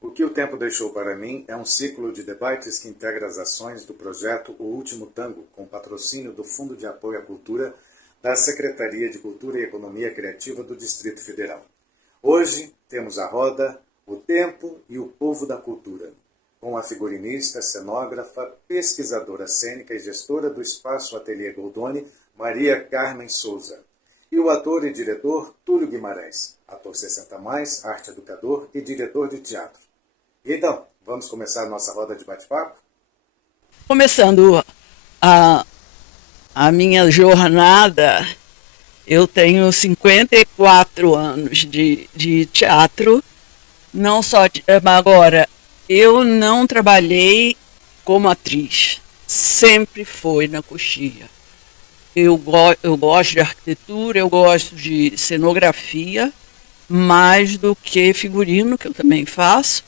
O que o tempo deixou para mim é um ciclo de debates que integra as ações do projeto O Último Tango, com patrocínio do Fundo de Apoio à Cultura da Secretaria de Cultura e Economia Criativa do Distrito Federal. Hoje temos a roda O Tempo e o Povo da Cultura, com a figurinista, cenógrafa, pesquisadora cênica e gestora do Espaço Ateliê Goldoni, Maria Carmen Souza, e o ator e diretor Túlio Guimarães, ator 60+, arte educador e diretor de teatro. Então, vamos começar a nossa roda de bate-papo? Começando a, a minha jornada, eu tenho 54 anos de teatro, não só agora, eu não trabalhei como atriz, sempre foi na coxia. Eu gosto de arquitetura, eu gosto de cenografia, mais do que figurino, que eu também faço,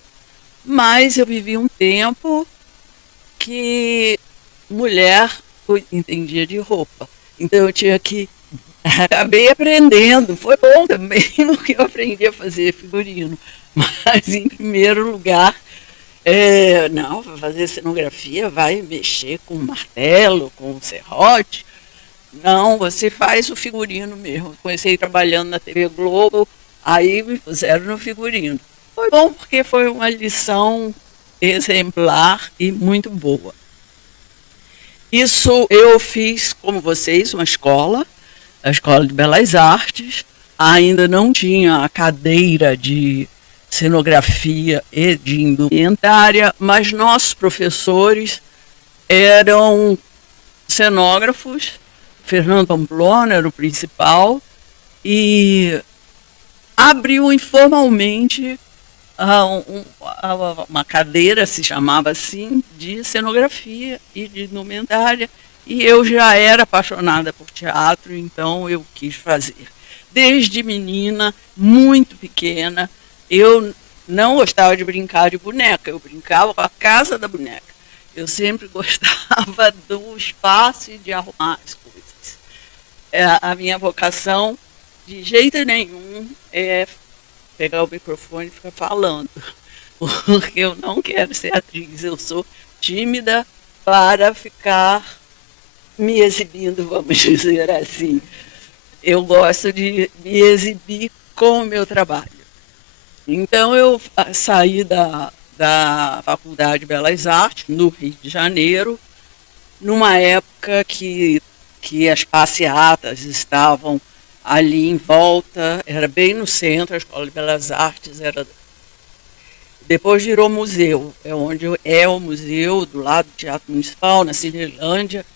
mas eu vivi um tempo que mulher entendia de roupa. Então eu tinha que. Acabei aprendendo, foi bom também, porque eu aprendi a fazer figurino. Mas, em primeiro lugar, não, vai fazer cenografia, vai mexer com martelo, com serrote. Não, você faz o figurino mesmo. Comecei trabalhando na TV Globo, aí me puseram no figurino. Foi bom porque foi uma lição exemplar e muito boa. Isso eu fiz, como vocês, uma escola, a Escola de Belas Artes. Ainda não tinha a cadeira de cenografia e de indumentária, mas nossos professores eram cenógrafos. Fernando Pamplona era o principal e abriu informalmente uma cadeira, se chamava assim, de cenografia e de indumentária, e eu já era apaixonada por teatro, então eu quis fazer. Desde menina, muito pequena, eu não gostava de brincar de boneca, eu brincava com a casa da boneca. Eu sempre gostava do espaço e de arrumar as coisas. A minha vocação, de jeito nenhum, é pegar o microfone e ficar falando, porque eu não quero ser atriz, eu sou tímida para ficar me exibindo, vamos dizer assim. Eu gosto de me exibir com o meu trabalho. Então eu saí da Faculdade de Belas Artes, no Rio de Janeiro, numa época que as passeatas estavam ali em volta, era bem no centro, a Escola de Belas Artes era. Depois virou museu, é onde é o museu, do lado do Teatro Municipal, na Cinelândia,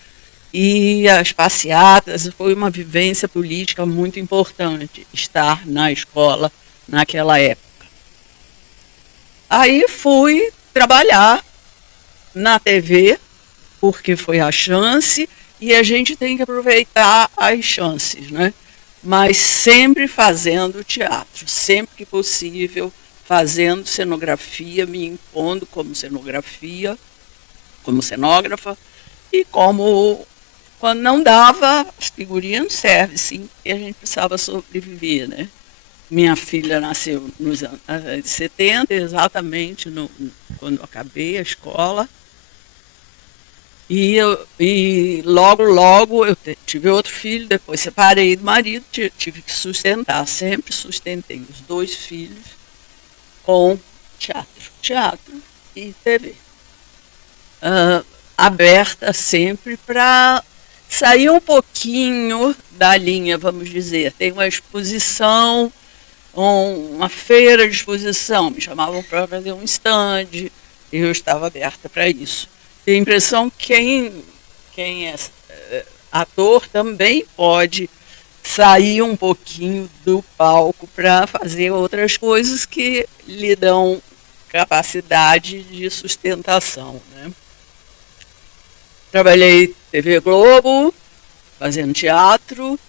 e as passeatas, foi uma vivência política muito importante, estar na escola naquela época. Aí fui trabalhar na TV, porque foi a chance, e a gente tem que aproveitar as chances, né? Mas sempre fazendo teatro, sempre que possível, fazendo cenografia, me impondo como cenografia, como cenógrafa, e como, quando não dava, as figurinos serve, sim, e a gente precisava sobreviver, né? Minha filha nasceu nos anos 70, exatamente quando eu acabei a escola, e logo, logo eu tive outro filho, depois separei do marido, tive que sustentar, sempre sustentei os dois filhos com teatro e TV. Aberta sempre para sair um pouquinho da linha, vamos dizer. Tem uma exposição, uma feira de exposição, me chamavam para fazer um stand, e eu estava aberta para isso. Tenho a impressão que quem é ator também pode sair um pouquinho do palco para fazer outras coisas que lhe dão capacidade de sustentação, né? Trabalhei TV Globo, fazendo teatro,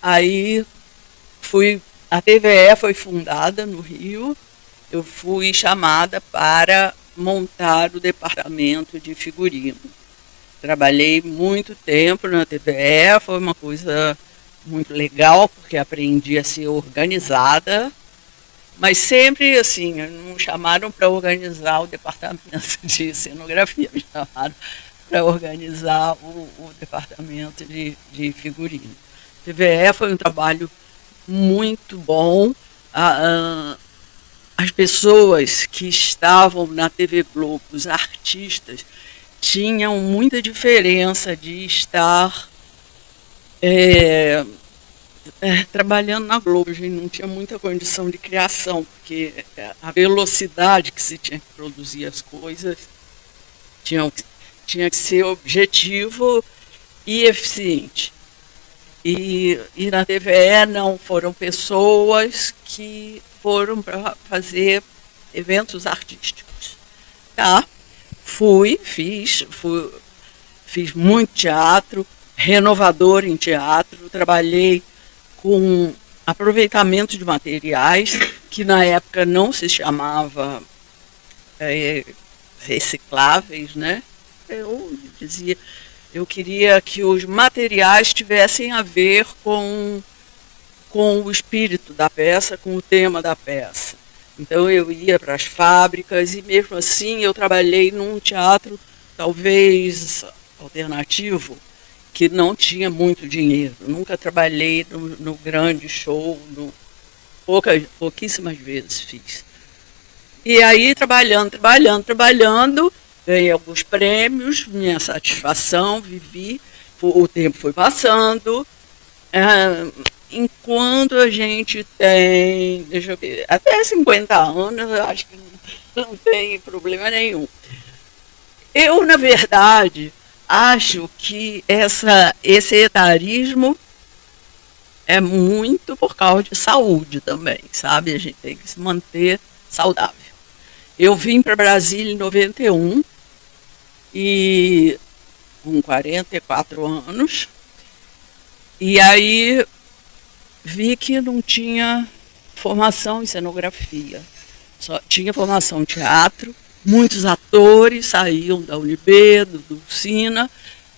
aí a TVE foi fundada no Rio, eu fui chamada para montar o departamento de figurino. Trabalhei muito tempo na TVE, foi uma coisa muito legal, porque aprendi a ser organizada, Mas sempre, assim, não chamaram para organizar o departamento de cenografia, me chamaram para organizar o departamento de figurino. TVE foi um trabalho muito bom. As pessoas que estavam na TV Globo, os artistas, tinham muita diferença de estar trabalhando na Globo. A gente não tinha muita condição de criação, porque a velocidade que se tinha que produzir as coisas tinha que ser objetivo e eficiente. E na TVE não, foram pessoas que foram para fazer eventos artísticos. Tá? Fiz muito teatro, renovador em teatro, trabalhei com aproveitamento de materiais, que na época não se chamava recicláveis, né? Eu queria que os materiais tivessem a ver com o espírito da peça, com o tema da peça. Então eu ia para as fábricas e mesmo assim eu trabalhei num teatro talvez alternativo, que não tinha muito dinheiro. Nunca trabalhei no grande show, pouquíssimas vezes fiz. E aí trabalhando, ganhei alguns prêmios, minha satisfação, vivi, o tempo foi passando. Enquanto a gente tem, deixa eu ver, até 50 anos, eu acho que não tem problema nenhum. Eu, na verdade, acho que esse etarismo é muito por causa de saúde também, sabe? A gente tem que se manter saudável. Eu vim para Brasília em 91 e com 44 anos, e aí vi que não tinha formação em cenografia, só tinha formação em teatro. Muitos atores saíam da UNB, do Sina,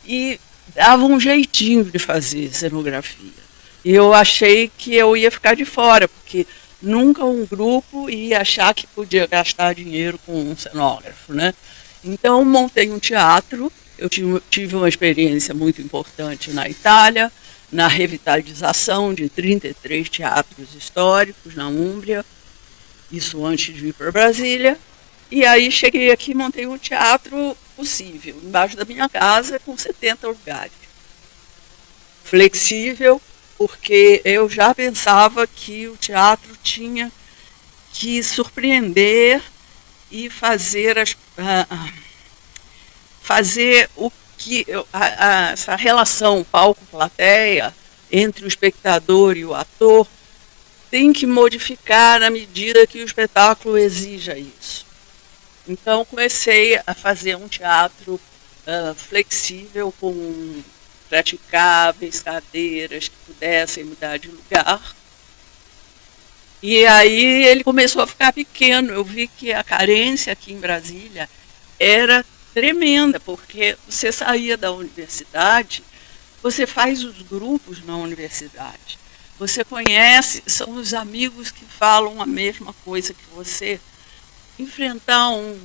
e davam um jeitinho de fazer cenografia. E eu achei que eu ia ficar de fora, porque nunca um grupo ia achar que podia gastar dinheiro com um cenógrafo, né? Então montei um teatro. Eu tive uma experiência muito importante na Itália, na revitalização de 33 teatros históricos na Úmbria, isso antes de ir para Brasília. E aí cheguei aqui e montei um teatro possível, embaixo da minha casa, com 70 lugares. Flexível, porque eu já pensava que o teatro tinha que surpreender e fazer essa relação palco-plateia entre o espectador e o ator tem que modificar à medida que o espetáculo exija isso. Então comecei a fazer um teatro flexível, com praticáveis, cadeiras que pudessem mudar de lugar. E aí ele começou a ficar pequeno. Eu vi que a carência aqui em Brasília era tremenda, porque você saía da universidade, você faz os grupos na universidade, você conhece, são os amigos que falam a mesma coisa que você. Enfrentar um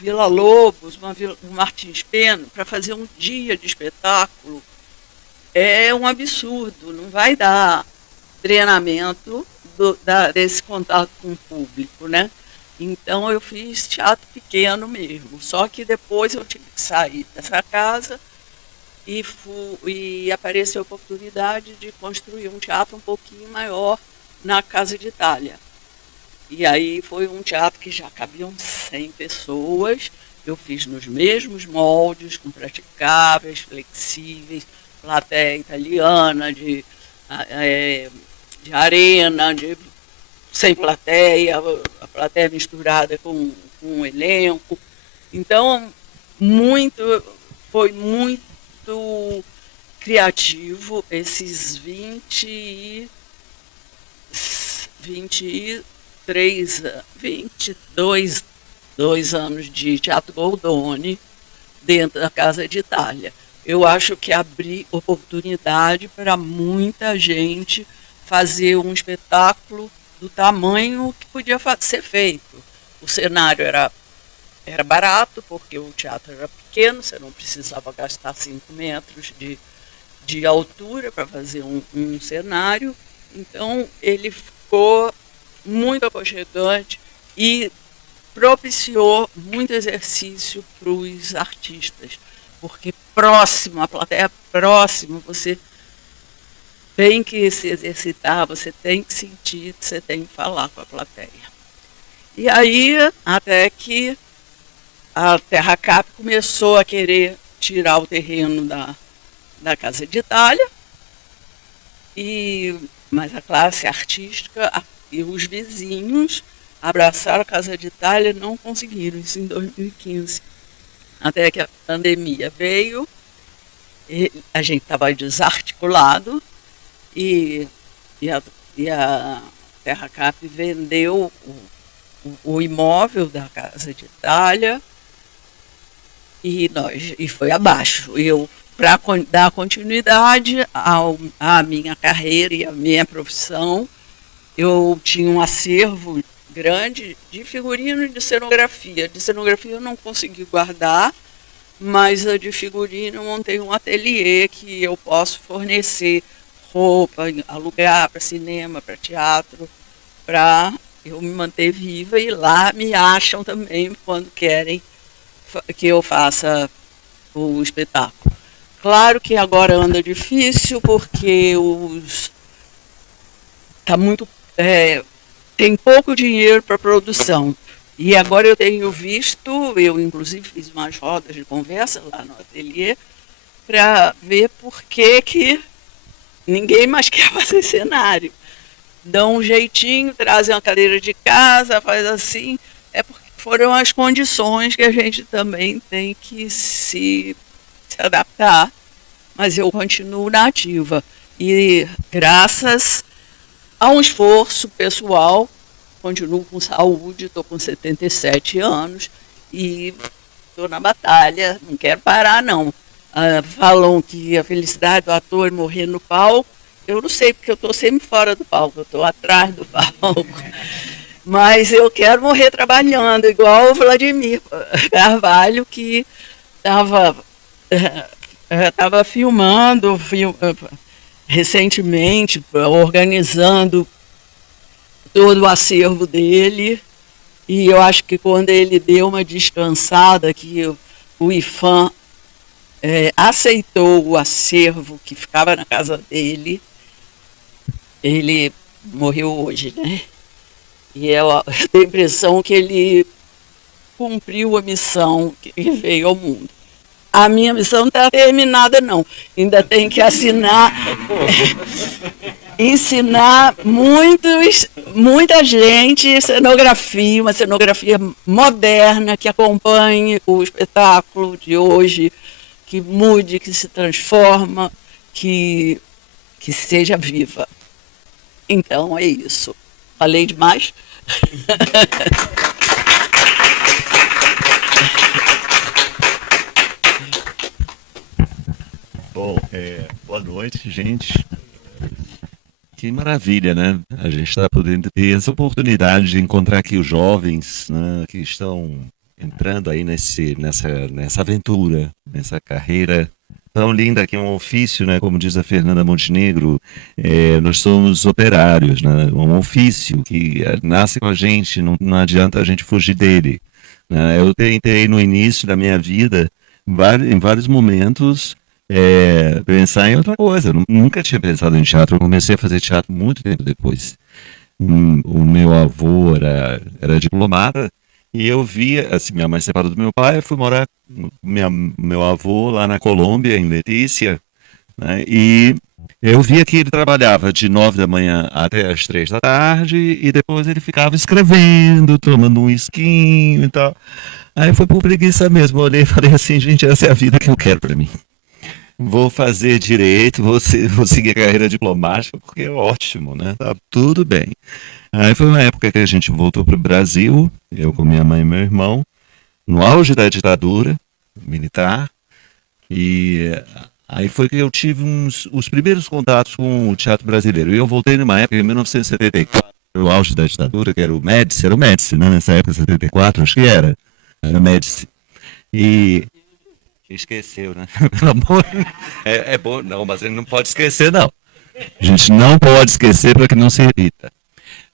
Villa-Lobos, um Martins Pena, para fazer um dia de espetáculo, é um absurdo, não vai dar treinamento desse contato com o público, né? Então eu fiz teatro pequeno mesmo, só que depois eu tive que sair dessa casa e apareceu a oportunidade de construir um teatro um pouquinho maior na Casa de Itália. E aí foi um teatro que já cabiam 100 pessoas. Eu fiz nos mesmos moldes, com praticáveis, flexíveis, plateia italiana, de arena, sem plateia, a plateia misturada com um elenco. Então, foi muito criativo esses 22 anos de Teatro Goldoni dentro da Casa de Itália. Eu acho que abri oportunidade para muita gente fazer um espetáculo do tamanho que podia ser feito. O cenário era barato, porque o teatro era pequeno, você não precisava gastar 5 metros de altura para fazer um cenário. Então, ele ficou muito aconchegante e propiciou muito exercício para os artistas, porque próximo, a plateia próxima, você tem que se exercitar, você tem que sentir, você tem que falar com a plateia. E aí, até que a Terra Cap começou a querer tirar o terreno da Casa de Itália, mas a classe artística e os vizinhos abraçaram a Casa de Itália e não conseguiram, isso em 2015. Até que a pandemia veio, a gente estava desarticulado e a Terra Cap vendeu o imóvel da Casa de Itália e foi abaixo. Eu, para dar continuidade à minha carreira e à minha profissão, eu tinha um acervo grande de figurino e de cenografia. De cenografia eu não consegui guardar, mas a de figurino eu montei um ateliê que eu posso fornecer roupa, alugar para cinema, para teatro, para eu me manter viva, e lá me acham também quando querem que eu faça o espetáculo. Claro que agora anda difícil porque tá muito tem pouco dinheiro para produção. E agora eu tenho visto, eu inclusive fiz umas rodas de conversa lá no ateliê para ver por que ninguém mais quer fazer cenário. Dão um jeitinho, trazem uma cadeira de casa, faz assim. É porque foram as condições que a gente também tem que se adaptar. Mas eu continuo na ativa. E graças a um esforço pessoal, continuo com saúde, estou com 77 anos e estou na batalha, não quero parar não. Falam que a felicidade do ator é morrer no palco. Eu não sei, porque eu estou sempre fora do palco, eu estou atrás do palco. Mas eu quero morrer trabalhando, igual o Vladimir Carvalho, que estava filmando recentemente, organizando todo o acervo dele. E eu acho que quando ele deu uma descansada, que o IFAM aceitou o acervo que ficava na casa dele, ele morreu hoje, né? E eu tenho a impressão que ele cumpriu a missão que veio ao mundo. A minha missão não está terminada, não. Ainda tem que ensinar muita gente cenografia, uma cenografia moderna que acompanhe o espetáculo de hoje, que mude, que se transforma, que seja viva. Então é isso. Falei demais? Bom, boa noite, gente. Que maravilha, né? A gente está podendo ter essa oportunidade de encontrar aqui os jovens, né, que estão entrando aí nessa aventura, nessa carreira tão linda, que é um ofício, né? Como diz a Fernanda Montenegro, nós somos operários, né? Um ofício que nasce com a gente, não adianta a gente fugir dele, né? Eu tentei no início da minha vida, em vários momentos, pensar em outra coisa. Eu nunca tinha pensado em teatro. Eu comecei a fazer teatro muito tempo depois. O meu avô era diplomata e eu via, assim, minha mãe separou do meu pai, eu fui morar com meu avô lá na Colômbia, em Letícia, né? E eu via que ele trabalhava de 9 da manhã até as 3 da tarde e depois ele ficava escrevendo, tomando um esquinho e tal. Aí foi por preguiça mesmo. Eu olhei e falei assim, gente, essa é a vida que eu quero para mim. Vou fazer direito, vou seguir a carreira diplomática, porque é ótimo, né? Tá tudo bem. Aí foi uma época que a gente voltou para o Brasil, eu com minha mãe e meu irmão, no auge da ditadura militar, e aí foi que eu tive os primeiros contatos com o teatro brasileiro. E eu voltei numa época, em 1974, o auge da ditadura, que era o Médici, né? Nessa época, 74, acho que era Médici. E esqueceu, né? Pelo amor, é bom, não, mas ele não pode esquecer, não. A gente não pode esquecer para que não se repita.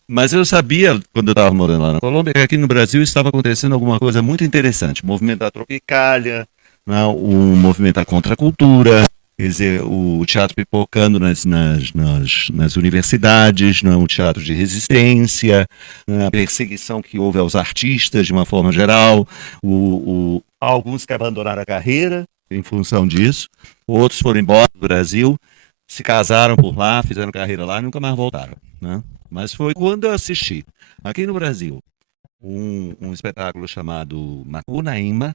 Mas eu sabia, quando eu estava morando lá na Colômbia, que aqui no Brasil estava acontecendo alguma coisa muito interessante. O movimento da Tropicália, né, o movimento da contracultura, quer dizer, o teatro pipocando nas universidades, né, o teatro de resistência, né, a perseguição que houve aos artistas de uma forma geral, alguns que abandonaram a carreira em função disso, outros foram embora do Brasil, se casaram por lá, fizeram carreira lá e nunca mais voltaram, né? Mas foi quando eu assisti, aqui no Brasil, um espetáculo chamado Macunaíma,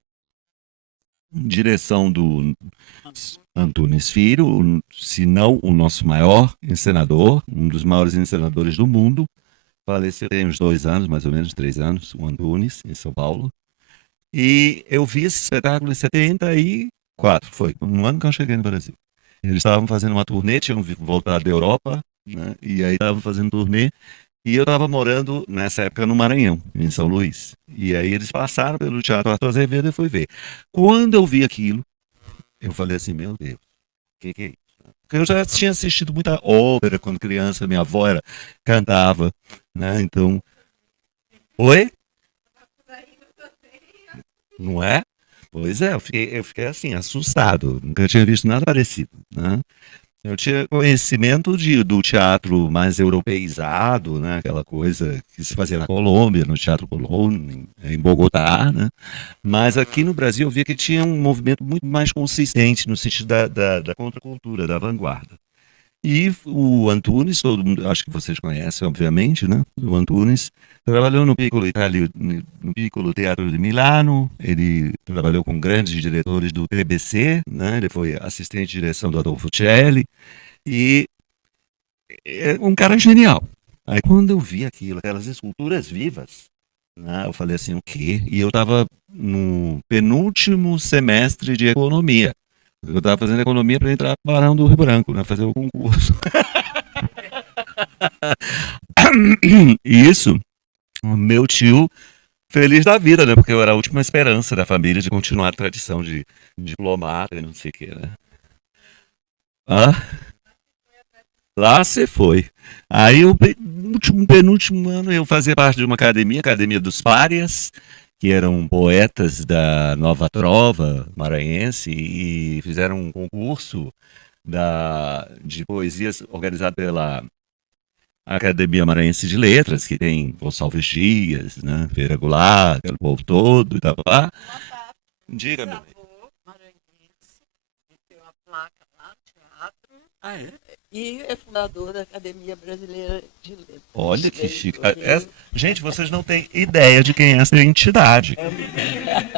direção do Antunes Filho, se não o nosso maior encenador, um dos maiores encenadores do mundo. Faleceu tem uns 2 anos, mais ou menos 3 anos, o Antunes, em São Paulo. E eu vi esse espetáculo em 74, foi um ano que eu cheguei no Brasil. Eles estavam fazendo uma turnê, tinham voltado da Europa, né? E aí estavam fazendo turnê. E eu estava morando, nessa época, no Maranhão, em São Luís. E aí eles passaram pelo Teatro Arthur Azevedo e fui ver. Quando eu vi aquilo, eu falei assim, meu Deus, o que é isso? Porque eu já tinha assistido muita ópera quando criança, minha avó cantava, né? Então, oi? Não é? Pois é, eu fiquei assim, assustado. Nunca tinha visto nada parecido, né? Eu tinha conhecimento do teatro mais europeizado, né? Aquela coisa que se fazia na Colômbia, no Teatro Colón, em Bogotá, né? Mas aqui no Brasil eu via que tinha um movimento muito mais consistente no sentido da contracultura, da vanguarda. E o Antunes, todo mundo, acho que vocês conhecem, obviamente, né? O Antunes trabalhou no Piccolo Teatro de Milano, ele trabalhou com grandes diretores do TBC, né? Ele foi assistente de direção do Adolfo Celli, e é um cara genial. Aí quando eu vi aquilo, aquelas esculturas vivas, né? Eu falei assim, o quê? E eu estava no penúltimo semestre de economia. Eu estava fazendo economia para entrar no Barão do Rio Branco, né? Fazer o concurso. E isso, o meu tio, feliz da vida, né? Porque eu era a última esperança da família de continuar a tradição de diplomata e não sei o que, né? Ah, lá você foi. Aí, no penúltimo ano, eu fazia parte de uma academia, Academia dos Párias, que eram poetas da Nova Trova maranhense e fizeram um concurso de poesias organizado pela Academia Maranhense de Letras, que tem Gonçalves Dias, né, Vera Goulart, aquele povo todo e tal. Diga, meu bem. Tem uma placa lá no teatro. Ah, é? E é fundador da Academia Brasileira de Letras. Olha que chique. Gente, vocês não têm ideia de quem é essa entidade.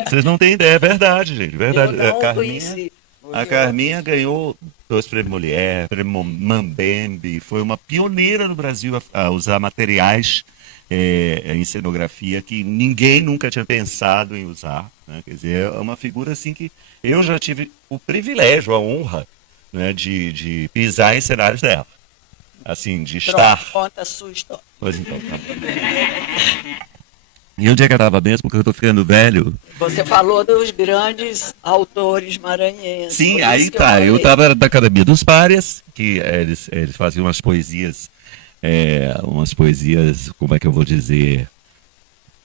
Vocês não têm ideia, é verdade, gente. Verdade. Eu não conheci. A Carminha ganhou 2 prêmios Mulher, prêmio Mambembe, foi uma pioneira no Brasil a usar materiais em cenografia que ninguém nunca tinha pensado em usar, né? Quer dizer, é uma figura assim que eu já tive o privilégio, a honra, né, de pisar em cenários dela. Assim, de estar. Conta a sua história. Pois então, tá bom. E onde é que eu estava mesmo? Porque eu estou ficando velho. Você falou dos grandes autores maranhenses. Sim, aí tá. Eu estava da Academia dos Párias, que eles faziam umas poesias, como é que eu vou dizer,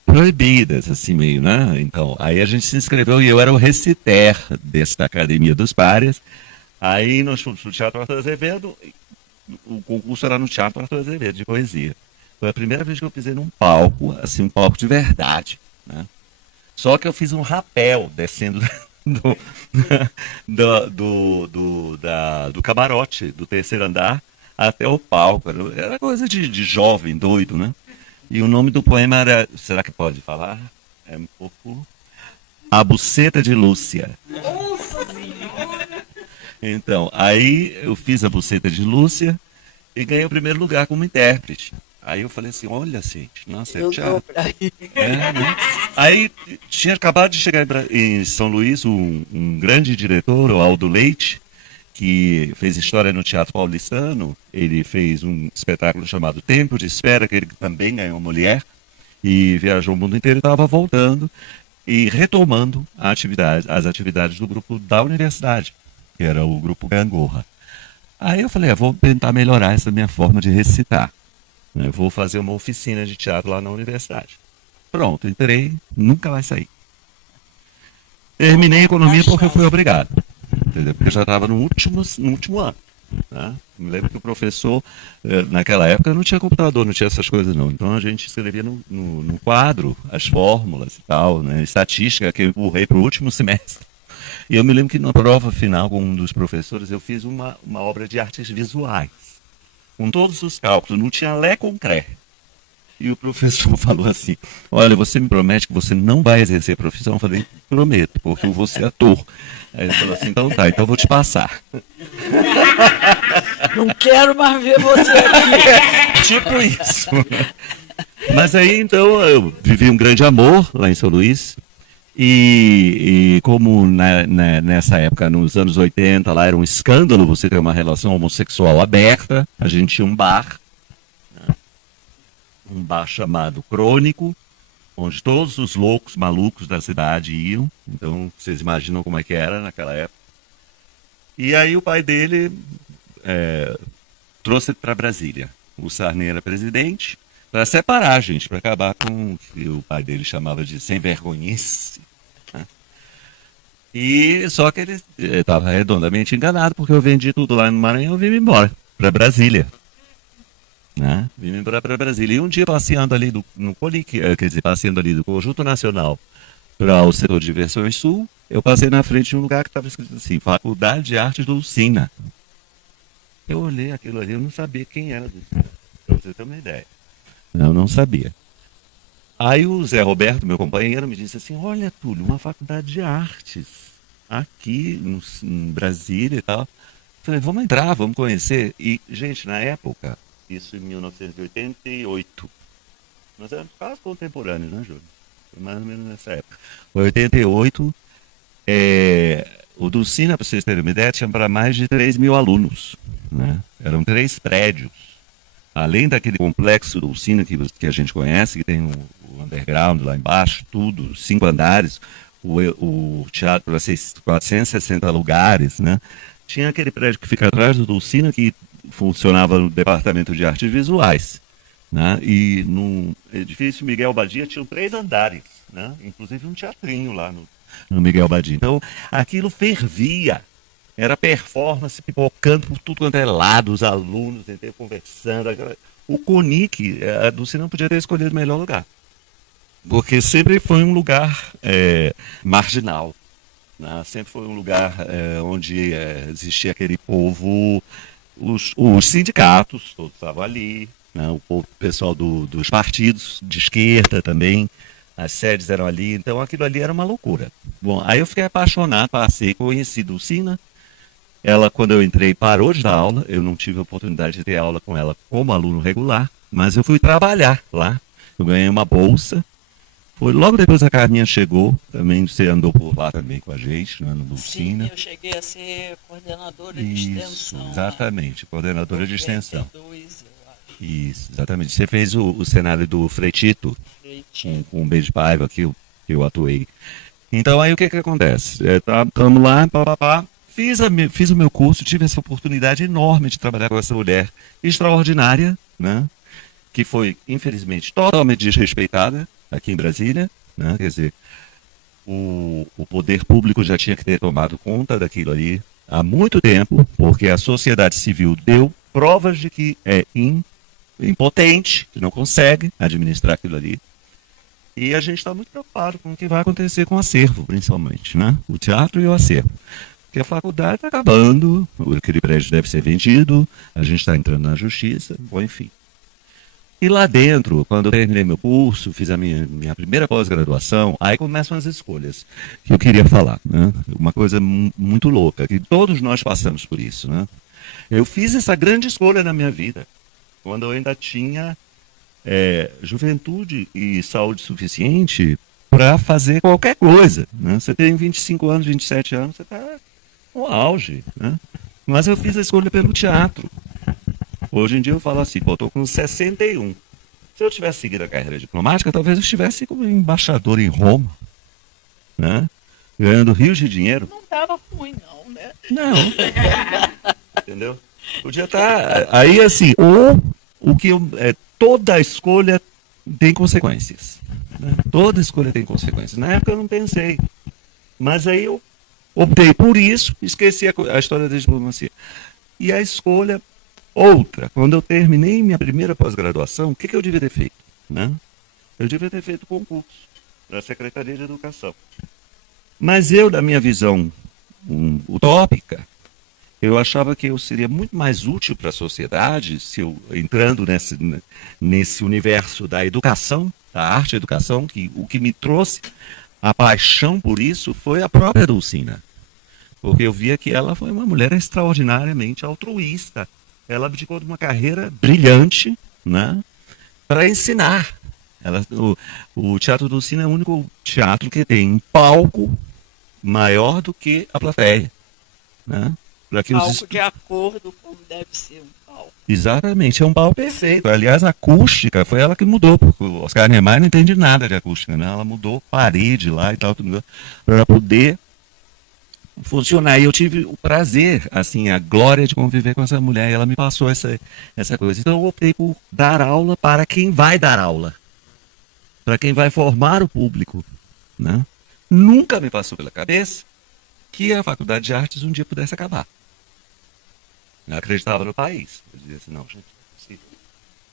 proibidas, assim meio, né? Então, aí a gente se inscreveu e eu era o reciter dessa Academia dos Párias. Aí no Teatro Arthur Azevedo, o concurso era no Teatro Arthur Azevedo, de poesia. Foi a primeira vez que eu pisei num palco, assim, um palco de verdade, né? Só que eu fiz um rapel descendo do camarote, do 3º andar, até o palco. Era coisa de jovem, doido, né? E o nome do poema era, será que pode falar? É um pouco... A Buceta de Lúcia. Então, aí eu fiz a Buceta de Lúcia e ganhei o primeiro lugar como intérprete. Aí eu falei assim, olha, gente, nossa, eu tinha... né? Aí tinha acabado de chegar em São Luís um grande diretor, o Aldo Leite, que fez história no Teatro Paulistano. Ele fez um espetáculo chamado Tempo de Espera, que ele também ganhou mulher, e viajou o mundo inteiro e estava voltando e retomando as atividades do grupo da universidade, que era o grupo Gangorra. Aí eu falei, vou tentar melhorar essa minha forma de recitar. Eu vou fazer uma oficina de teatro lá na universidade. Pronto, entrei, nunca vai sair. Terminei economia porque eu fui obrigado. Entendeu? Porque eu já estava no último ano. Né? Me lembro que o professor, naquela época, não tinha computador, não tinha essas coisas não. Então a gente escrevia no quadro as fórmulas e tal, né? Estatística, que eu empurrei para o último semestre. E eu me lembro que na prova final, com um dos professores, eu fiz uma obra de artes visuais. Com todos os cálculos, não tinha lé com cré. E o professor falou assim, olha, você me promete que você não vai exercer a profissão? Eu falei, prometo, porque eu vou ser ator. Aí ele falou assim, então tá, então eu vou te passar. Não quero mais ver você aqui. Tipo isso. Mas aí, então, eu vivi um grande amor lá em São Luís. E como nessa época, nos anos 80, lá era um escândalo você ter uma relação homossexual aberta, a gente tinha um bar chamado Crônico, onde todos os loucos, malucos da cidade iam. Então, vocês imaginam como é que era naquela época. E aí o pai dele trouxe para Brasília. O Sarney era presidente, para separar a gente, para acabar com o que o pai dele chamava de sem vergonhice. E só que ele estava redondamente enganado, porque eu vendi tudo lá no Maranhão e vim embora para Brasília. Né? Vim embora para Brasília. E um dia passeando ali passeando ali do Conjunto Nacional para o setor de diversões sul, eu passei na frente de um lugar que estava escrito assim, Faculdade de Artes do Lucina. Eu olhei aquilo ali, eu não sabia quem era Lucina, para você ter uma ideia. Eu não sabia. Aí o Zé Roberto, meu companheiro, me disse assim, olha, Túlio, uma faculdade de artes aqui em Brasília e tal. Falei, vamos entrar, vamos conhecer. E, gente, na época, isso em 1988, nós éramos quase contemporâneos, né, Júlio? Foi mais ou menos nessa época. Em 88, o Dulcina, para vocês terem uma ideia, tinha para mais de 3 mil alunos. Né? Eram 3 prédios. Além daquele complexo Dulcina que a gente conhece, que tem o underground lá embaixo, tudo, 5 andares, o teatro para 460 lugares, né? Tinha aquele prédio que fica atrás do Dulcina, que funcionava no departamento de artes visuais. Né? E no edifício Miguel Badia tinham 3 andares, né? Inclusive um teatrinho lá no Miguel Badia. Então, aquilo fervia. Era performance pipocando por tudo quanto é lado, os alunos conversando. O CONIC, a Dulcina não podia ter escolhido o melhor lugar. Porque sempre foi um lugar marginal. Né? Sempre foi um lugar onde existia aquele povo, os sindicatos, todos estavam ali, né? O pessoal dos partidos de esquerda também, as sedes eram ali, então aquilo ali era uma loucura. Bom, aí eu fiquei apaixonado, conheci Dulcina. Ela, quando eu entrei, parou de dar aula, eu não tive a oportunidade de ter aula com ela como aluno regular, mas eu fui trabalhar lá, eu ganhei uma bolsa. Foi logo depois a Carminha chegou, também você andou por lá também com a gente, né, no Dulcina. Sim, eu cheguei a ser coordenadora de extensão. Exatamente, coordenadora de extensão. 92, eu acho. Isso, exatamente. Você fez o cenário do Freitito, com um beijo de paiva que eu atuei. Então aí o que acontece? Estamos lá, papapá. Fiz o meu curso, tive essa oportunidade enorme de trabalhar com essa mulher extraordinária, né? Que foi, infelizmente, totalmente desrespeitada aqui em Brasília. Né? Quer dizer, o poder público já tinha que ter tomado conta daquilo ali há muito tempo, porque a sociedade civil deu provas de que é impotente, que não consegue administrar aquilo ali. E a gente está muito preocupado com o que vai acontecer com o acervo, principalmente, né? O teatro e o acervo. Porque a faculdade está acabando, aquele prédio deve ser vendido, a gente está entrando na justiça, bom, enfim. E lá dentro, quando eu terminei meu curso, fiz a minha primeira pós-graduação, aí começam as escolhas que eu queria falar. Né? Uma coisa muito louca, que todos nós passamos por isso. Né? Eu fiz essa grande escolha na minha vida, quando eu ainda tinha juventude e saúde suficiente para fazer qualquer coisa. Né? Você tem 25 anos, 27 anos, você está no auge. Né? Mas eu fiz a escolha pelo teatro. Hoje em dia eu falo assim, pô, eu tô com 61. Se eu tivesse seguido a carreira diplomática, talvez eu estivesse como embaixador em Roma, né? Ganhando rios de dinheiro. Não estava ruim, não, né? Não. Entendeu? Podia estar. Aí, assim, ou o que toda escolha tem consequências. Né? Toda escolha tem consequências. Na época eu não pensei. Mas aí eu optei por isso, esqueci a história da diplomacia. E a escolha outra, quando eu terminei minha primeira pós-graduação, o que eu devia ter feito? Né? Eu devia ter feito concurso da Secretaria de Educação. Mas eu, da minha visão utópica, eu achava que eu seria muito mais útil para a sociedade se eu, entrando nesse universo da educação, da arte e educação, que o que me trouxe a paixão por isso foi a própria Dulcina. Porque eu via que ela foi uma mulher extraordinariamente altruísta. Ela abdicou de uma carreira brilhante, né, para ensinar. O Teatro Dulcina é o único teatro que tem um palco maior do que a plateia. Né? Palco de acordo com como deve ser um palco. Exatamente, é um palco perfeito. Aliás, a acústica foi ela que mudou, porque o Oscar Niemeyer não entende nada de acústica. Né? Ela mudou parede lá e tal, para poder funcionar. E eu tive o prazer, assim, a glória de conviver com essa mulher, e ela me passou essa coisa. Então eu optei por dar aula para quem vai dar aula, para quem vai formar o público. Né? Nunca me passou pela cabeça que a Faculdade de Artes um dia pudesse acabar. Eu acreditava no país. Eu dizia assim, não, gente, não é possível.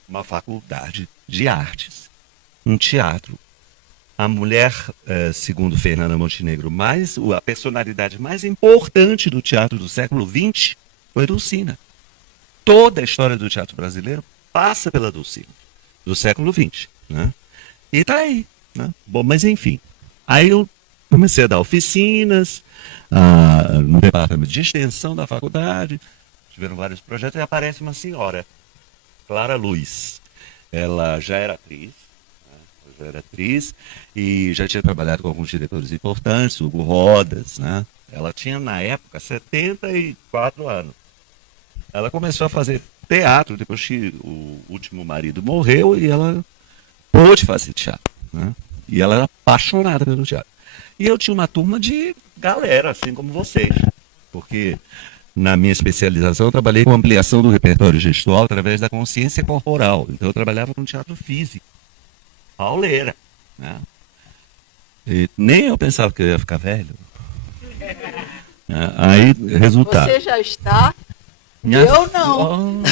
Uma faculdade de artes, um teatro. A mulher, segundo Fernanda Montenegro, a personalidade mais importante do teatro do século XX foi Dulcina. Toda a história do teatro brasileiro passa pela Dulcina, do século XX. Né? E está aí. Né? Bom, mas enfim. Aí eu comecei a dar oficinas no departamento de extensão da faculdade. Tiveram vários projetos e aparece uma senhora, Clara Luz. Ela já era atriz e já tinha trabalhado com alguns diretores importantes, Hugo Rodas, né? Ela tinha, na época, 74 anos. Ela começou a fazer teatro depois que o último marido morreu e ela pôde fazer teatro, né? E ela era apaixonada pelo teatro. E eu tinha uma turma de galera, assim como vocês, porque na minha especialização eu trabalhei com ampliação do repertório gestual através da consciência corporal. Então eu trabalhava com teatro físico. Pauleira, né? E nem eu pensava que eu ia ficar velho. Aí, resultado. Você já está? Eu não.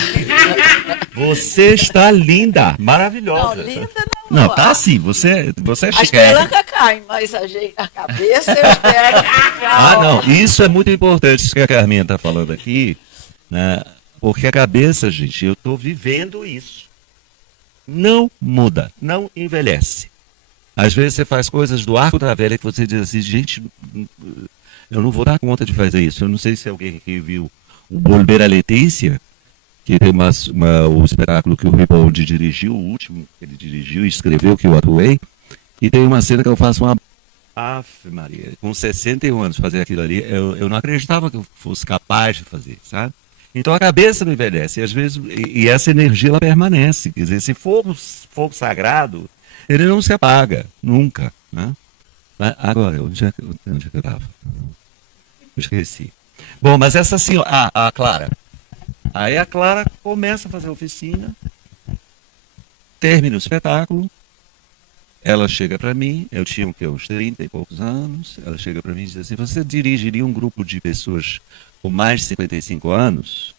Você está linda, maravilhosa. Não, linda não. Não, tá assim, você é chique. As pelancas caem, mas a cabeça eu espero ficar. Não, isso é muito importante, isso que a Carminha está falando aqui, né? Porque a cabeça, gente, eu estou vivendo isso. Não muda, não envelhece. Às vezes você faz coisas do arco da velha que você diz assim, gente, eu não vou dar conta de fazer isso. Eu não sei se alguém aqui viu o Volver a Letícia, que tem o espetáculo que o Ripoldi dirigiu, o último que ele dirigiu e escreveu, que eu atuei, e tem uma cena que eu faço uma... Aff, Maria, com 61 anos fazer aquilo ali, eu não acreditava que eu fosse capaz de fazer, sabe? Então a cabeça não envelhece, e às vezes, e essa energia ela permanece. Quer dizer, se fogo sagrado, ele não se apaga, nunca. Né? Agora, onde é que eu estava? Esqueci. Bom, mas essa senhora, a Clara. Aí a Clara começa a fazer oficina, termina o espetáculo, ela chega para mim, eu tinha uns 30 e poucos anos, ela chega para mim e diz assim, você dirigiria um grupo de pessoas com mais de 55 anos,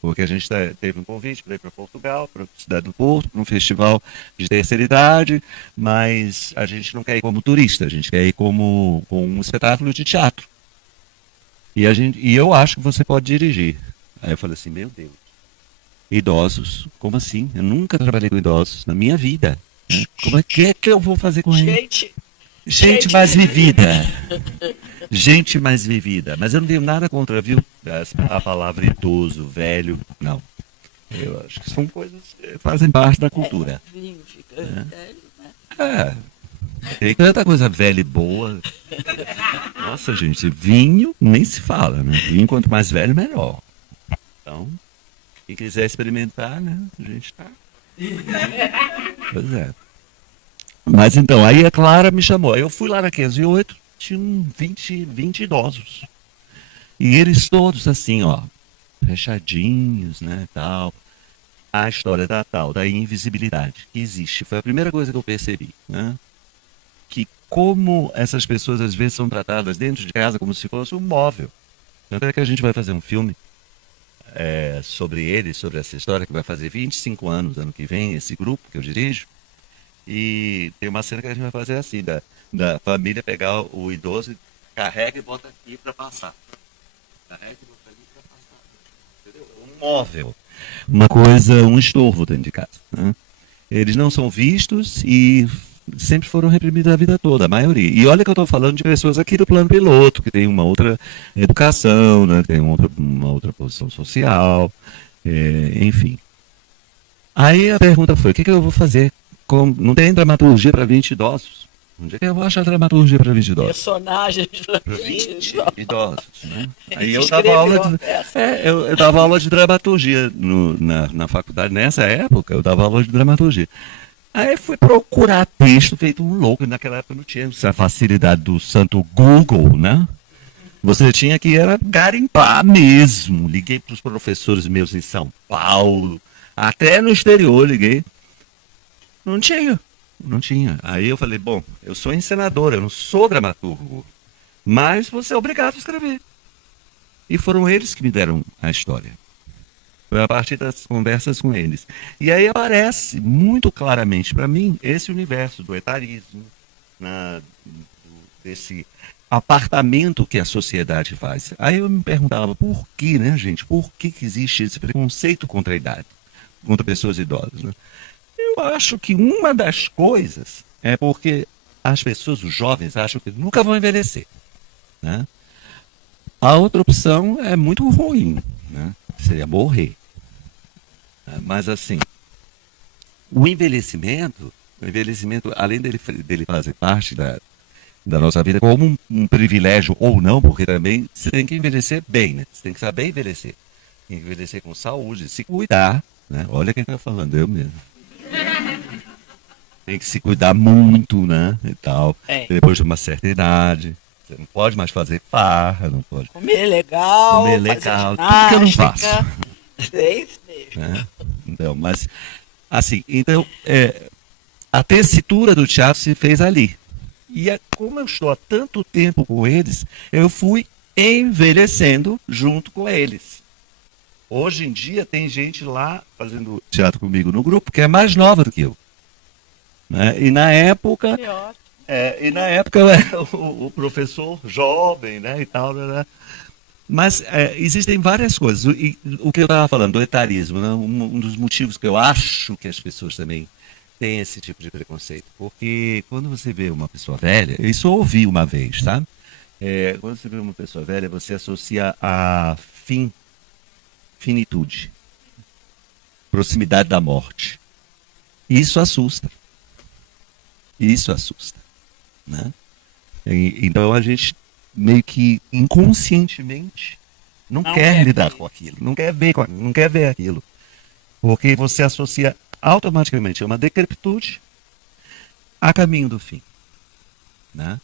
porque a gente teve um convite para ir para Portugal, para a cidade do Porto, para um festival de terceira idade, mas a gente não quer ir como turista, a gente quer ir com um espetáculo de teatro. E eu acho que você pode dirigir. Aí eu falei assim, meu Deus, idosos, como assim? Eu nunca trabalhei com idosos na minha vida. Né? Como é que eu vou fazer com eles? Gente mais vivida. Gente mais vivida. Mas eu não tenho nada contra, viu? A palavra idoso, velho, não. Eu acho que são coisas que fazem parte da cultura. Vinho fica velho, né? Tem tanta coisa velha e boa. Nossa, gente, vinho nem se fala, né? Vinho quanto mais velho, melhor. Então, quem quiser experimentar, né? A gente tá. Pois é. Mas então, aí a Clara me chamou. Aí eu fui lá na 508, tinham 20 idosos. E eles todos assim, ó, fechadinhos, né, tal. A história da tal, da invisibilidade que existe. Foi a primeira coisa que eu percebi, né? Que como essas pessoas às vezes são tratadas dentro de casa como se fosse um móvel. Tanto é que a gente vai fazer um filme sobre eles, sobre essa história, que vai fazer 25 anos ano que vem, esse grupo que eu dirijo. E tem uma cena que a gente vai fazer assim, da família pegar o idoso, carrega e bota aqui para passar. Carrega e bota aqui para passar. Entendeu? Um móvel. Uma coisa, um estorvo dentro de casa, né? Eles não são vistos e sempre foram reprimidos a vida toda, a maioria. E olha que eu estou falando de pessoas aqui do plano piloto, que tem uma outra educação, né? Tem uma outra posição social, enfim. Aí a pergunta foi, o que eu vou fazer? Não tem dramaturgia para 20 idosos? Onde é que eu vou achar dramaturgia para 20 idosos? Personagens Para 20 idosos, né? Aí eu eu dava aula de dramaturgia na faculdade, nessa época eu dava aula de dramaturgia. Aí fui procurar texto feito um louco, naquela época não tinha essa facilidade do santo Google, né? Você tinha que garimpar mesmo. Liguei para os professores meus em São Paulo, até no exterior liguei. Não tinha. Aí eu falei, bom, eu sou encenador, eu não sou dramaturgo, mas você é obrigado a escrever. E foram eles que me deram a história. Foi a partir das conversas com eles. E aí aparece muito claramente para mim esse universo do etarismo, desse apartamento que a sociedade faz. Aí eu me perguntava, por que, né, gente? Por que existe esse preconceito contra a idade, contra pessoas idosas, né? Eu acho que uma das coisas é porque as pessoas, os jovens, acham que nunca vão envelhecer, né? A outra opção é muito ruim, né? Seria morrer. Mas assim, o envelhecimento, além dele fazer parte da nossa vida como um privilégio ou não, porque também você tem que envelhecer bem, né? Você tem que saber envelhecer. Tem que envelhecer com saúde, se cuidar, né? Olha quem está falando, eu mesmo. Tem que se cuidar muito, né? E tal. Depois de uma certa idade. Você não pode mais fazer farra, não pode. Comer legal, tudo que eu não faço. É isso mesmo. Então, mas, assim, a tessitura do teatro se fez ali. E como eu estou há tanto tempo com eles, eu fui envelhecendo junto com eles. Hoje em dia tem gente lá fazendo teatro comigo no grupo que é mais nova do que eu. Né? E na época eu era o professor jovem, né, e tal, né? Mas existem várias coisas. O que eu estava falando, do etarismo, né? Um dos motivos que eu acho que as pessoas também têm esse tipo de preconceito. Porque quando você vê uma pessoa velha, isso eu ouvi uma vez, tá? Quando você vê uma pessoa velha, você associa a finitude, proximidade da morte. Isso assusta. Né? Então a gente meio que inconscientemente não quer lidar com aquilo, não quer ver aquilo, porque você associa automaticamente uma decrepitude a caminho do fim, né?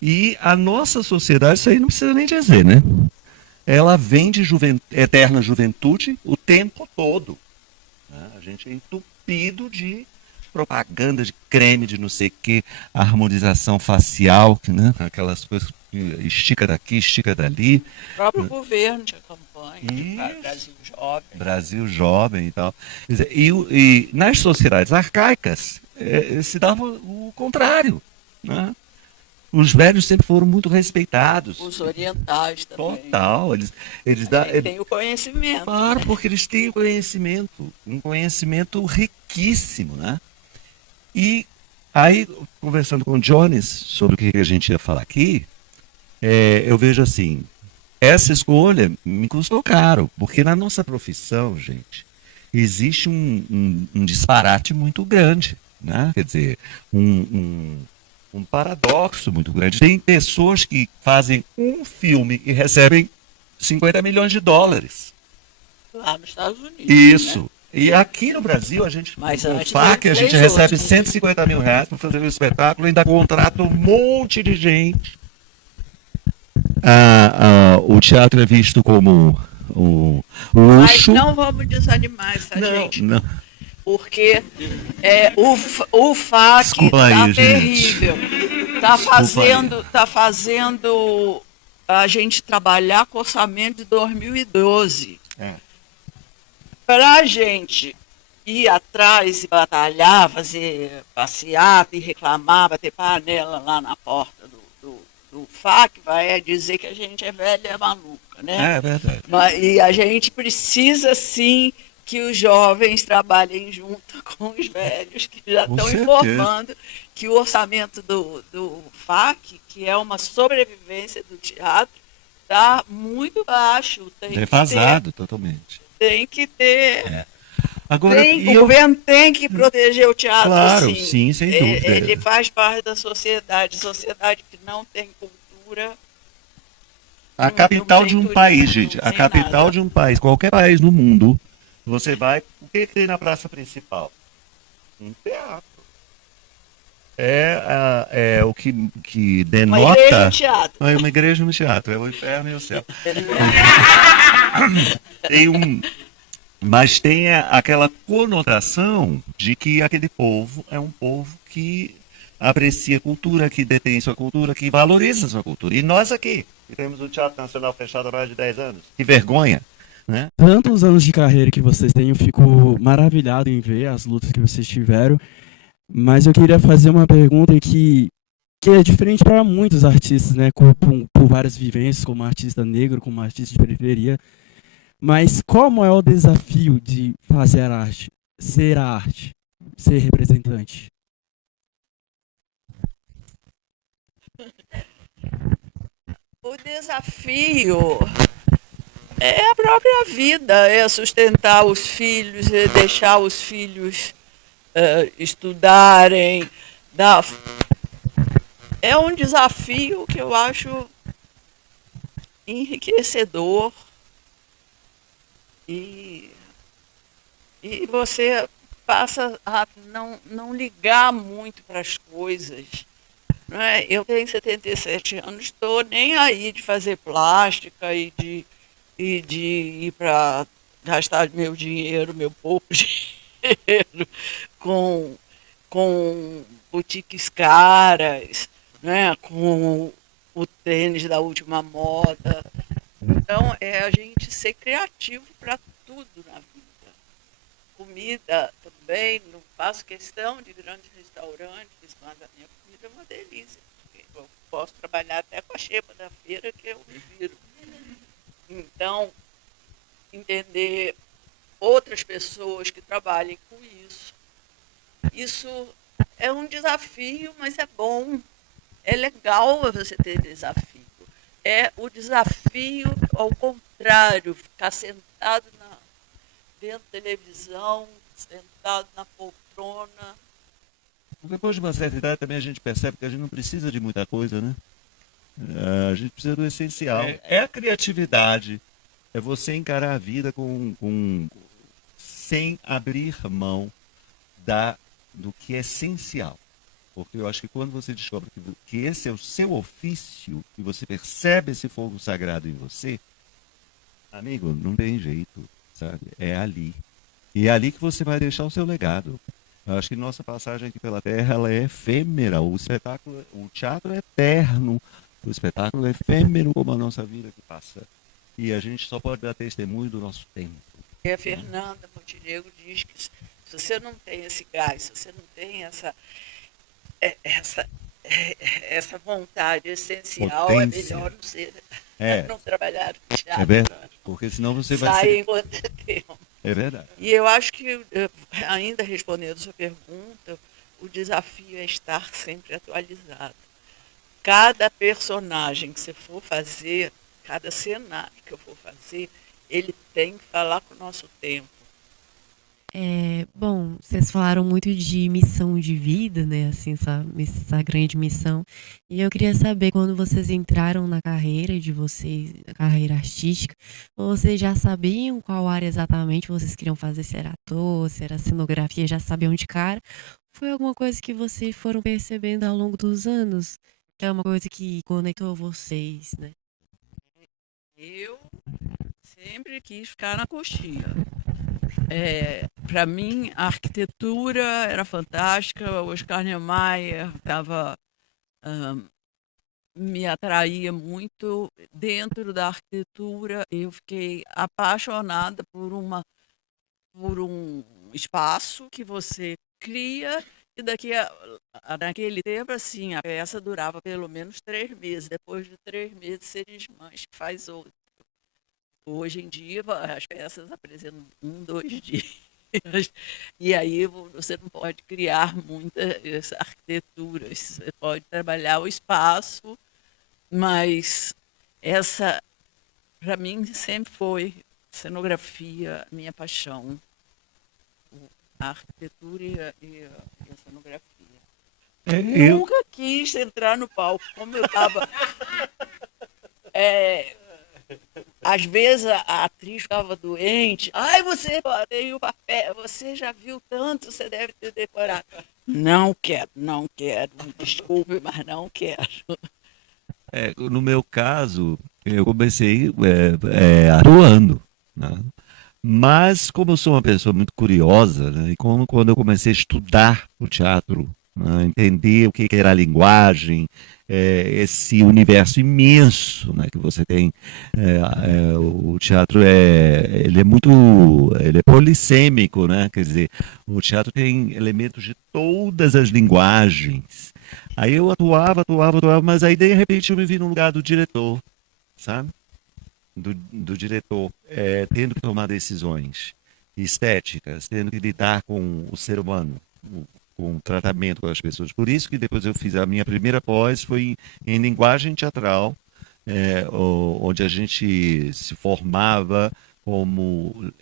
E a nossa sociedade, isso aí não precisa nem dizer, né? Ela vem de eterna juventude o tempo todo, né? A gente é entupido de propaganda de creme, de não sei o que, harmonização facial, né? Aquelas coisas, estica daqui, estica dali. O próprio governo tinha campanha, Brasil Jovem. Brasil Jovem e tal. E nas sociedades arcaicas se dava o contrário, né? Os velhos sempre foram muito respeitados. Os orientais também. Total. Eles têm o conhecimento. Claro, porque eles têm o conhecimento, um conhecimento riquíssimo, né? E aí, conversando com o Jones sobre o que a gente ia falar aqui, eu vejo assim, essa escolha me custou caro, porque na nossa profissão, gente, existe um disparate muito grande, né? Quer dizer, um paradoxo muito grande. Tem pessoas que fazem um filme e recebem 50 milhões de dólares. Lá nos Estados Unidos. Isso. Né? E aqui no Brasil, a gente, Mas com o antes FAC, a ele gente fez recebe outro. 150 mil reais para fazer o espetáculo e ainda contrata um monte de gente. O teatro é visto como o Mas luxo. não vamos desanimar essa gente, Não. porque o FAC Desculpa está aí, gente. terrível. Está fazendo a gente trabalhar com orçamento de 2012. É. Para a gente ir atrás e batalhar, fazer passeata e reclamar, bater panela lá na porta do FAC, vai dizer que a gente é velha e é maluca, né? É verdade. E a gente precisa, sim, que os jovens trabalhem junto com os velhos, que já Com estão certeza. informando que o orçamento do FAC, que é uma sobrevivência do teatro, está muito baixo. Defasado totalmente. Tem que ter. Agora, O governo tem que proteger o teatro, claro, sim. sim, sem dúvida. Ele faz parte da sociedade. Sociedade que não tem cultura. A Não capital tem de um turismo, país, gente. não A tem capital nada. de um país, qualquer país no mundo, você vai. O que tem na praça principal? Um teatro. É o que Uma denota. igreja e um teatro. É uma igreja e um teatro, é o inferno e o céu. Mas tem aquela conotação de que aquele povo é um povo que aprecia a cultura, que detém sua cultura, que valoriza sua cultura. E nós aqui, que temos o Teatro Nacional fechado há mais de 10 anos. Que vergonha, né? Tantos anos de carreira que vocês têm, eu fico maravilhado em ver as lutas que vocês tiveram. Mas eu queria fazer uma pergunta que é diferente para muitos artistas, né? Por várias vivências, como artista negro, como artista de periferia. Mas qual é o maior desafio de fazer arte? Ser a arte? Ser representante? O desafio é a própria vida, é sustentar os filhos, é deixar os filhos estudarem. É um desafio que eu acho enriquecedor e você passa a não ligar muito para as coisas. Não é? Eu tenho 77 anos, estou nem aí de fazer plástica e de ir para gastar meu dinheiro, meu pouco dinheiro, com boutiques caras, né? Com o tênis da última moda. Então, é a gente ser criativo para tudo na vida. Comida também, não faço questão de grandes restaurantes, mas a minha comida é uma delícia. Eu posso trabalhar até com a xepa da feira que eu viro. Então, entender outras pessoas que trabalhem com isso. Isso é um desafio, mas é bom. É legal você ter desafio. É o desafio ao contrário, ficar sentado vendo televisão, sentado na poltrona. Depois de uma certa idade também a gente percebe que a gente não precisa de muita coisa, né? A gente precisa do essencial. É a criatividade. É você encarar a vida sem abrir mão do que é essencial. Porque eu acho que quando você descobre que esse é o seu ofício e você percebe esse fogo sagrado em você, amigo, não tem jeito, sabe? É ali. E é ali que você vai deixar o seu legado. Eu acho que nossa passagem aqui pela Terra ela é efêmera. O teatro é eterno. O espetáculo é efêmero como a nossa vida que passa. E a gente só pode dar testemunho do nosso tempo. E a Fernanda Montenegro diz que se você não tem esse gás, se você não tem essa vontade essencial, Potência. é melhor não ser, É. não trabalhar no teatro. É verdade. Porque senão você vai Sai ser... enquanto é tempo. É verdade. E eu acho que, ainda respondendo a sua pergunta, o desafio é estar sempre atualizado. Cada personagem que você for fazer, cada cenário que eu for fazer, ele tem que falar com o nosso tempo. Bom, vocês falaram muito de missão de vida, né? Assim, essa grande missão. E eu queria saber, quando vocês entraram na carreira de vocês, na carreira artística, vocês já sabiam qual área exatamente vocês queriam fazer? Se era ator, se era cenografia, já sabiam de cara? Foi alguma coisa que vocês foram percebendo ao longo dos anos? Que é uma coisa que conectou vocês, né? Eu sempre quis ficar na coxia. Para mim, a arquitetura era fantástica, o Oscar Niemeyer me atraía muito. Dentro da arquitetura, eu fiquei apaixonada por um espaço que você cria e naquele tempo, assim, a peça durava pelo menos 3 meses. Depois de 3 meses, você desmancha e faz outra. Hoje em dia, as peças apresentam 2 dias. E aí você não pode criar muitas arquiteturas. Você pode trabalhar o espaço, mas essa, para mim, sempre foi cenografia, minha paixão. A arquitetura e a cenografia. Eu, Nunca quis entrar no palco, como eu estava. Às vezes a atriz ficava doente. Ai, você tem o papel, você já viu tanto, você deve ter decorado. Não quero, não quero. Me desculpe, mas não quero. no meu caso, eu comecei atuando, né? Mas como eu sou uma pessoa muito curiosa, né, e quando eu comecei a estudar o teatro, né, entender o que que era a linguagem, esse universo imenso, né, que você tem, o teatro ele é polissêmico, né? Quer dizer, o teatro tem elementos de todas as linguagens. Aí eu atuava, mas aí de repente eu me vi no lugar do diretor, sabe? Do diretor, tendo que tomar decisões estéticas, tendo que lidar com o ser humano, com o tratamento com as pessoas. Por isso que depois eu fiz a minha primeira pós, foi em linguagem teatral, onde a gente se formava como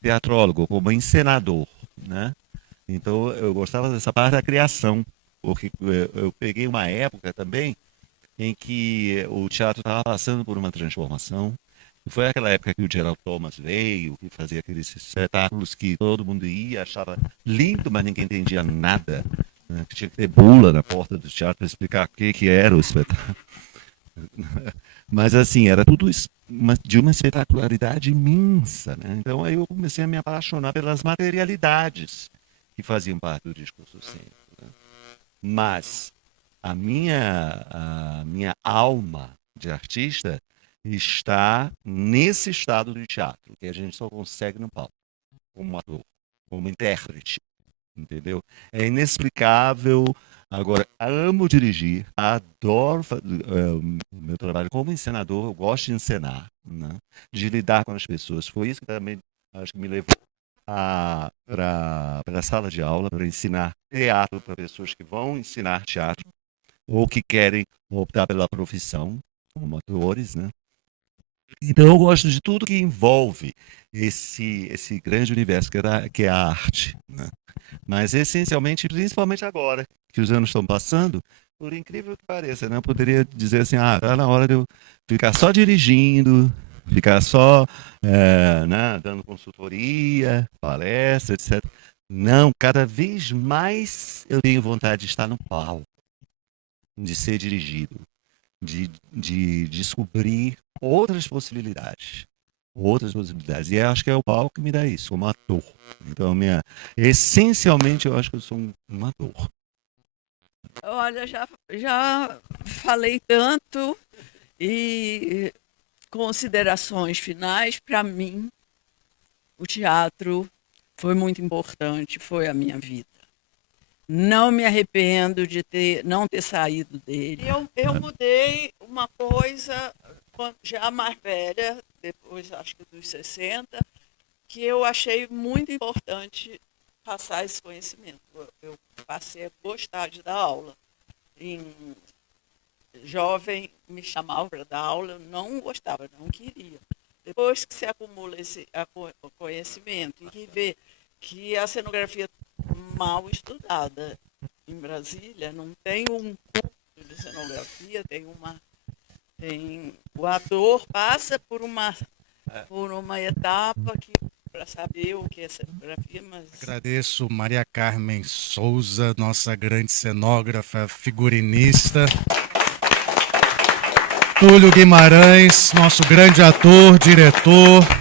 teatrólogo, como encenador, né? Então eu gostava dessa parte da criação, porque eu peguei uma época também em que o teatro estava passando por uma transformação. E foi aquela época que o Gerald Thomas veio, que fazia aqueles espetáculos que todo mundo ia, achava lindo, mas ninguém entendia nada, né? Que tinha que ter bula na porta do teatro para explicar o que, que era o espetáculo. Mas assim, era tudo de uma espetacularidade imensa, né? Então aí eu comecei a me apaixonar pelas materialidades que faziam parte do discurso cênico, né? Mas a minha alma de artista está nesse estado do teatro, que a gente só consegue no palco, como ator, como intérprete, entendeu? É inexplicável. Agora, amo dirigir, adoro o meu trabalho como encenador, eu gosto de encenar, né? De lidar com as pessoas. Foi isso que também acho que me levou para a sala de aula, para ensinar teatro para pessoas que vão ensinar teatro ou que querem optar pela profissão como atores, né? Então eu gosto de tudo que envolve esse grande universo que é a arte, né? Mas essencialmente, principalmente agora que os anos estão passando, por incrível que pareça, né? Eu poderia dizer assim, tá na hora de eu ficar só dirigindo, ficar só né, dando consultoria, palestra, etc. Não, cada vez mais eu tenho vontade de estar no palco, de ser dirigido, de descobrir outras possibilidades. Outras possibilidades. E eu acho que é o palco que me dá isso, como ator. Então, essencialmente, eu acho que eu sou um ator. Olha, já falei tanto e considerações finais. Para mim, o teatro foi muito importante, foi a minha vida. Não me arrependo de não ter saído dele. Eu mudei uma coisa já mais velha, depois acho que dos 60, que eu achei muito importante passar esse conhecimento. Eu passei a gostar de dar aula. Em jovem me chamava para dar aula, eu não gostava, não queria. Depois que se acumula esse conhecimento e que vê que a cenografia é mal estudada. Em Brasília não tem um curso de cenografia, o ator passa por uma etapa para saber o que é cenografia, mas... Agradeço Maria Carmen Souza, nossa grande cenógrafa, figurinista. Túlio Guimarães, nosso grande ator, diretor.